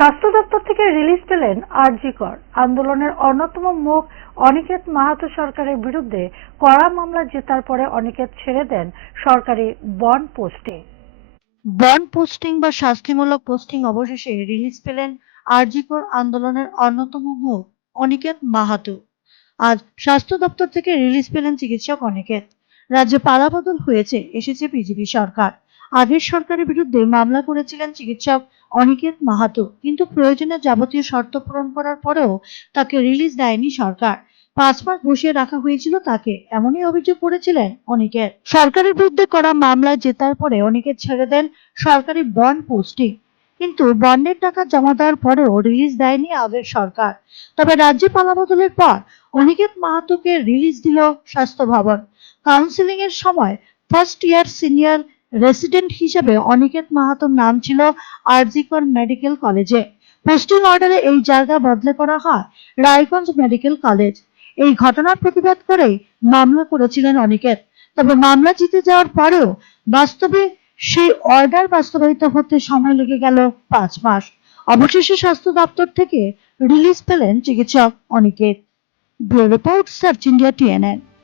স্বাস্থ্য দপ্তর থেকে রিলিজ পেলেন আরজি কর আন্দোলনের অন্যতম মুখ অনিকেত মাহাতো। সরকারের বিরুদ্ধে কড়া মামলা জেতার পরে অনিকেত ছেড়ে দেন সরকারি বন্ড পোস্টে। বন্ড পোস্টিং বা শাস্তিমূলক পোস্টিং অবশেষে রিলিজ পেলেন আরজি কর আন্দোলনের অন্যতম মুখ অনিকেত মাহাতো। আজ স্বাস্থ্য দপ্তর থেকে রিলিজ পেলেন চিকিৎসক অনিকেত। রাজ্যে পালাবদল হয়েছে, এসেছে বিজেপি সরকার। আগের সরকারের বিরুদ্ধে মামলা করেছিলেন চিকিৎসক অনিকেত মাহাতো, কিন্তু প্রয়োজনে যাবতীয় শর্ত পূরণ করার পরেও তাকে রিলিজ দেয়নি সরকার। 5 মাস বসিয়ে রাখা হয়েছিল তাকে, এমনই অভিযোগ করেছিলেন অনিকেত। সরকারের বিরুদ্ধে করা মামলায় জেতার পরে অনিকেত ছেড়ে দেন সরকারি বন্ড পোস্টিং, কিন্তু বন্ডের টাকা জমা দেওয়ার পরেও রিলিজ দেয়নি আগের সরকার। তবে রাজ্যে পালাবদলের পর অনিকেত মাহাতোকে রিলিজ দিল স্বাস্থ্য ভবন। কাউন্সিলিং এর সময় ফার্স্ট ইয়ার সিনিয়র রেসিডেন্ট হিসেবে অনিকেত মাহাতোর নাম ছিল আরজি কর মেডিকেল কলেজে। পোস্টিং অর্ডারে এই জায়গা বদলে করা হয় রায়গঞ্জ মেডিকেল কলেজ। এই ঘটনার প্রতিবাদ করেই মামলা করেছিলেন অনিকেত। তবে মামলা জিতে যাওয়ার পরেও বাস্তবে সেই অর্ডার বাস্তবায়িত হতে সময় লেগে গেল 5 মাস। অবশেষে স্বাস্থ্য দপ্তর থেকে রিলিজ পেলেন চিকিৎসক Aniket. Bureau report, search India TNN।